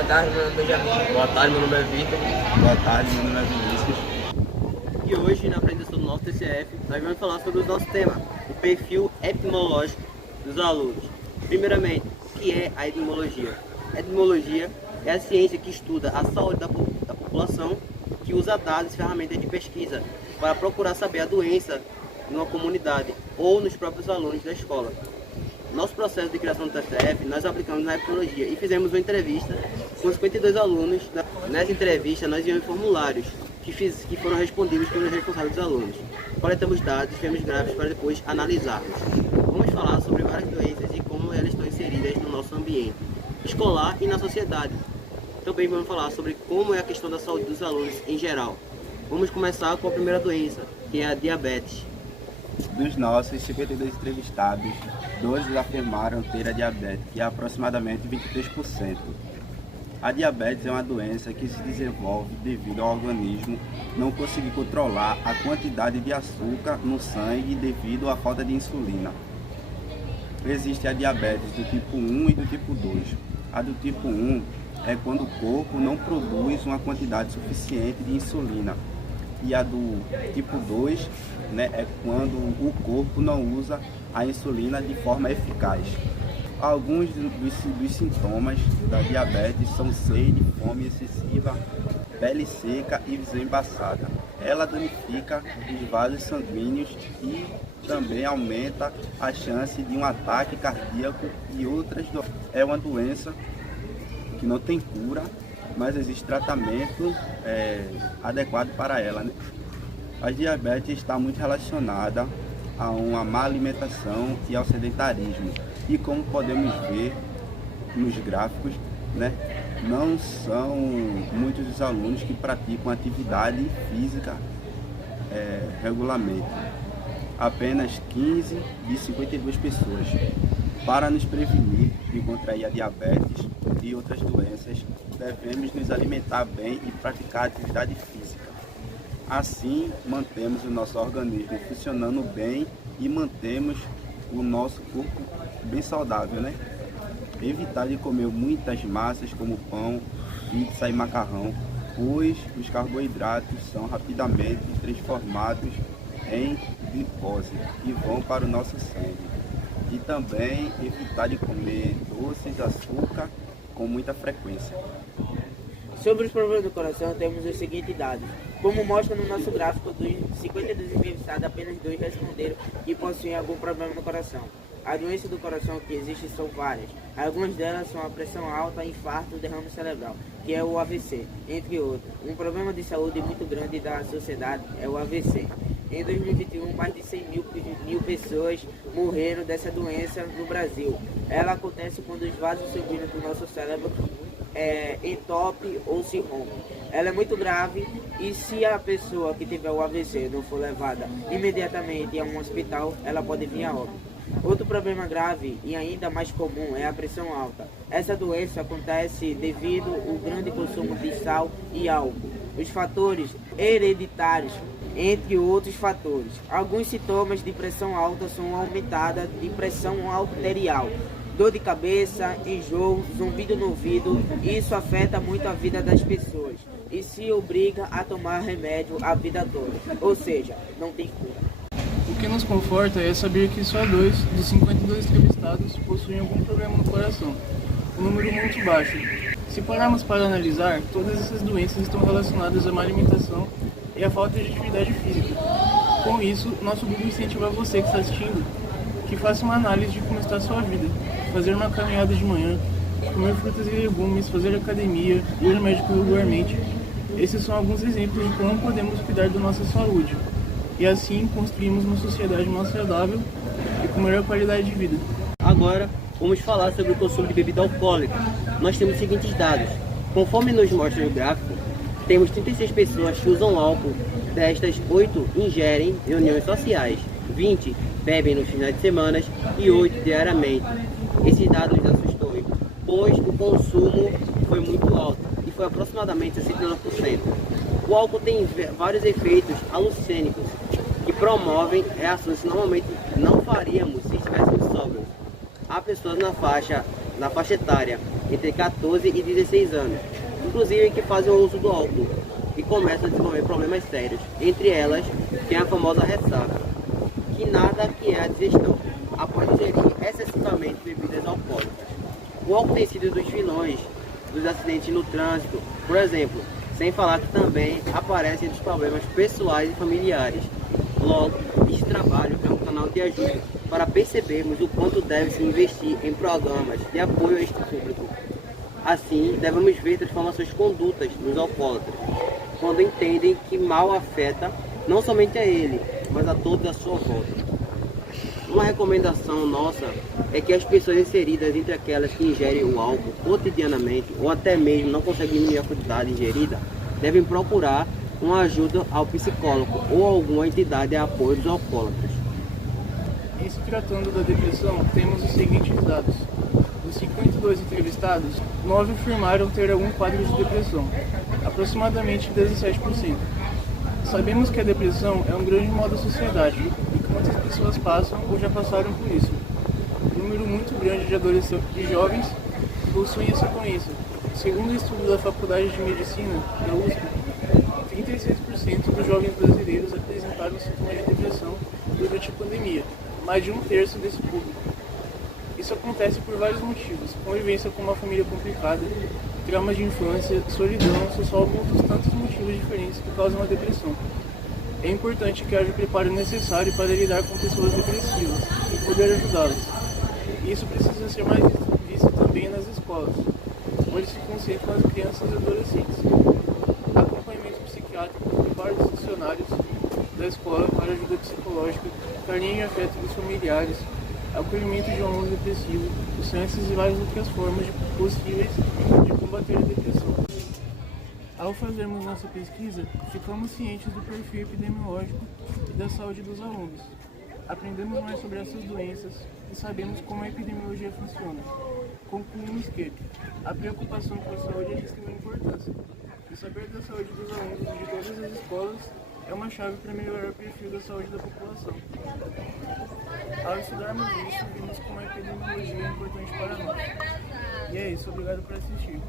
Boa tarde, meu nome é Benjamin. Boa tarde, meu nome é Vitor. Boa tarde, meu nome é Vinícius. E hoje, na apresentação do nosso TCF, nós vamos falar sobre o nosso tema, o perfil etimológico dos alunos. Primeiramente, o que é a etimologia? A etimologia é a ciência que estuda a saúde da população, que usa dados e ferramentas de pesquisa para procurar saber a doença numa comunidade ou nos próprios alunos da escola. Nosso processo de criação do TCF, nós aplicamos na etimologia e fizemos uma entrevista com 52 alunos. Nessa entrevista, nós enviamos formulários que foram respondidos pelos responsáveis dos alunos. Coletamos dados e fizemos gráficos para depois analisarmos. Vamos falar sobre várias doenças e como elas estão inseridas no nosso ambiente escolar e na sociedade. Também vamos falar sobre como é a questão da saúde dos alunos em geral. Vamos começar com a primeira doença, que é a diabetes. Dos nossos 52 entrevistados, 12 afirmaram ter a diabetes, que é aproximadamente 23%. A diabetes é uma doença que se desenvolve devido ao organismo não conseguir controlar a quantidade de açúcar no sangue devido à falta de insulina. Existe a diabetes do tipo 1 e do tipo 2. A do tipo 1 é quando o corpo não produz uma quantidade suficiente de insulina. E a do tipo 2, é quando o corpo não usa a insulina de forma eficaz. Alguns dos sintomas da diabetes são sede, fome excessiva, pele seca e visão embaçada. Ela danifica os vasos sanguíneos e também aumenta a chance de um ataque cardíaco e outras doenças. É uma doença que não tem cura, mas existe tratamento adequado para ela. A diabetes está muito relacionada a uma má alimentação e ao sedentarismo. E como podemos ver nos gráficos, não são muitos os alunos que praticam atividade física regularmente. Apenas 15 de 52 pessoas. Para nos prevenir de contrair a diabetes e outras doenças, devemos nos alimentar bem e praticar atividade física. Assim, mantemos o nosso organismo funcionando bem e mantemos o nosso corpo bem saudável, Evitar de comer muitas massas como pão, pizza e macarrão, pois os carboidratos são rapidamente transformados em glicose e vão para o nosso sangue. E também evitar de comer doces, açúcar com muita frequência. Sobre os problemas do coração, temos os seguintes dados. Como mostra no nosso gráfico, dos 52 entrevistados, apenas 2 responderam que possuem algum problema no coração. As doenças do coração que existem são várias. Algumas delas são a pressão alta, infarto, derrame cerebral, que é o AVC, entre outros. Um problema de saúde muito grande da sociedade é o AVC. Em 2021, mais de 100 mil pessoas morreram dessa doença no Brasil. Ela acontece quando os vasos sanguíneos do nosso cérebro entope ou se rompe. Ela é muito grave e se a pessoa que tiver o AVC não for levada imediatamente a um hospital, ela pode vir a óbito. Outro problema grave e ainda mais comum é a pressão alta. Essa doença acontece devido ao grande consumo de sal e álcool. Os fatores hereditários, entre outros fatores. Alguns sintomas de pressão alta são aumentada de pressão arterial, dor de cabeça, enjoo, zumbido no ouvido. Isso afeta muito a vida das pessoas e se obriga a tomar remédio a vida toda, ou seja, não tem cura. O que nos conforta é saber que só 2 dos 52 entrevistados possuem algum problema no coração, um número muito baixo. Se pararmos para analisar, todas essas doenças estão relacionadas à má alimentação e à falta de atividade física. Com isso, nosso grupo incentiva você que está assistindo que faça uma análise de como está a sua vida, fazer uma caminhada de manhã, comer frutas e legumes, fazer academia, ir ao médico regularmente. Esses são alguns exemplos de como podemos cuidar da nossa saúde e assim construímos uma sociedade mais saudável e com melhor qualidade de vida. Agora, vamos falar sobre o consumo de bebida alcoólica. Nós temos os seguintes dados. Conforme nos mostra o gráfico, temos 36 pessoas que usam álcool. Destas, 8 ingerem em reuniões sociais, 20 bebem nos finais de semana e 8 diariamente. Esses dados nos assustou, pois o consumo foi muito alto e foi aproximadamente 69%. O álcool tem vários efeitos alucinógenos que promovem reações que normalmente não faríamos se estivéssemos sóbrios. Há pessoas na faixa na faixa etária entre 14 e 16 anos, inclusive que fazem o uso do álcool e começam a desenvolver problemas sérios. Entre elas, tem a famosa ressaca, que nada que é a digestão após ingerir excessivamente bebidas alcoólicas. O álcool tem sido dos vilões dos acidentes no trânsito, por exemplo, sem falar que também aparecem dos problemas pessoais e familiares. Logo, este trabalho é um canal de ajuda para percebermos o quanto deve se investir em programas de apoio a este público. Assim, devemos ver transformações de condutas nos alcoólatras, quando entendem que mal afeta não somente a ele, mas a todos à sua volta. Uma recomendação nossa é que as pessoas inseridas entre aquelas que ingerem o álcool cotidianamente ou até mesmo não conseguem diminuir a quantidade ingerida, devem procurar uma ajuda ao psicólogo ou alguma entidade de apoio dos alcoólatras. Em se tratando da depressão, temos os seguintes dados. Dos 52 entrevistados, 9 afirmaram ter algum quadro de depressão, aproximadamente 17%. Sabemos que a depressão é um grande mal da sociedade e que muitas pessoas passam ou já passaram por isso. Um número muito grande de adolescentes e jovens possuem essa doença. Segundo o estudo da Faculdade de Medicina da USP, 36% dos jovens brasileiros apresentaram sintomas de depressão durante a pandemia, mais de um terço desse público. Isso acontece por vários motivos: convivência com uma família complicada, traumas de infância, solidão, são só alguns dos tantos motivos diferentes que causam a depressão. É importante que haja o preparo necessário para lidar com pessoas depressivas e poder ajudá-las. Isso precisa ser mais visto também nas escolas, onde se concentram as crianças e adolescentes. Acompanhamento psiquiátrico por parte dos funcionários da escola para ajuda psicológica, carinho e afeto dos familiares, acolhimento de um aluno depressivo, chances e várias outras formas possíveis de combater a depressão. Ao fazermos nossa pesquisa, ficamos cientes do perfil epidemiológico e da saúde dos alunos. Aprendemos mais sobre essas doenças e sabemos como a epidemiologia funciona. Concluímos que a preocupação com a saúde é de extrema importância. E saber da saúde dos alunos de todas as escolas é uma chave para melhorar o perfil da saúde da população. Ao estudarmos isso, vimos como a epidemiologia é importante para nós. E é isso, obrigado por assistir.